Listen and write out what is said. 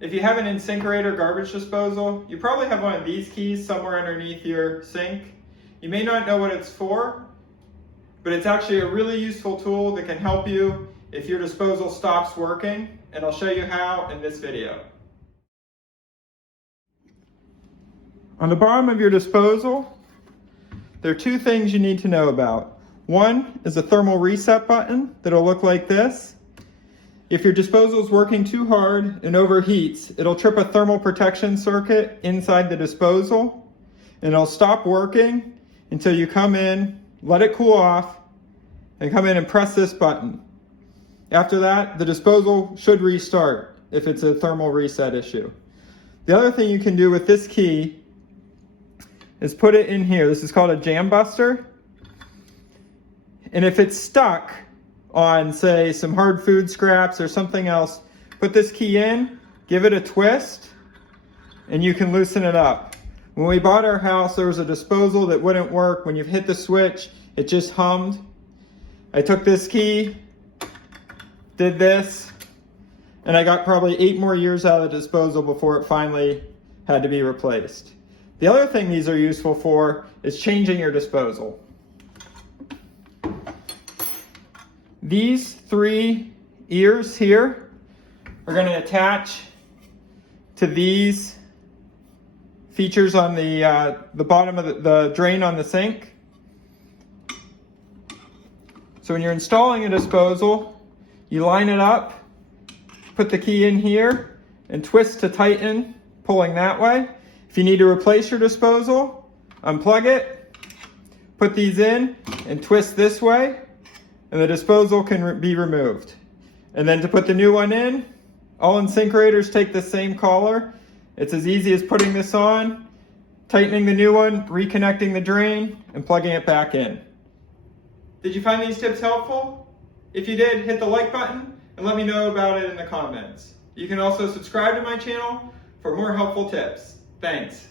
If you have an Insinkerator garbage disposal, you probably have one of these keys somewhere underneath your sink. You may not know what it's for, but it's actually a really useful tool that can help you if your disposal stops working, and I'll show you how in this video. On the bottom of your disposal, there are two things you need to know about. One is a thermal reset button that'll look like this. If your disposal is working too hard and overheats, it'll trip a thermal protection circuit inside the disposal, and it'll stop working until you come in, let it cool off, and come in and press this button. After that, the disposal should restart if it's a thermal reset issue. The other thing you can do with this key is put it in here. This is called a jam buster. And if it's stuck on, say, some hard food scraps or something else, put this key in, give it a twist, and you can loosen it up. When we bought our house, there was a disposal that wouldn't work. When you hit the switch, it just hummed. I took this key, did this, and I got probably 8 more years out of the disposal before it finally had to be replaced. The other thing these are useful for is changing your disposal. These 3 ears here are going to attach to these features on the bottom of the drain on the sink. So when you're installing a disposal, you line it up, put the key in here, and twist to tighten, pulling that way. If you need to replace your disposal, unplug it, put these in, and twist this way, and the disposal can be removed. And then to put the new one in, all Insinkerators take the same collar. It's as easy as putting this on, tightening the new one, reconnecting the drain, and plugging it back in. Did you find these tips helpful? If you did, hit the like button and let me know about it in the comments. You can also subscribe to my channel for more helpful tips. Thanks.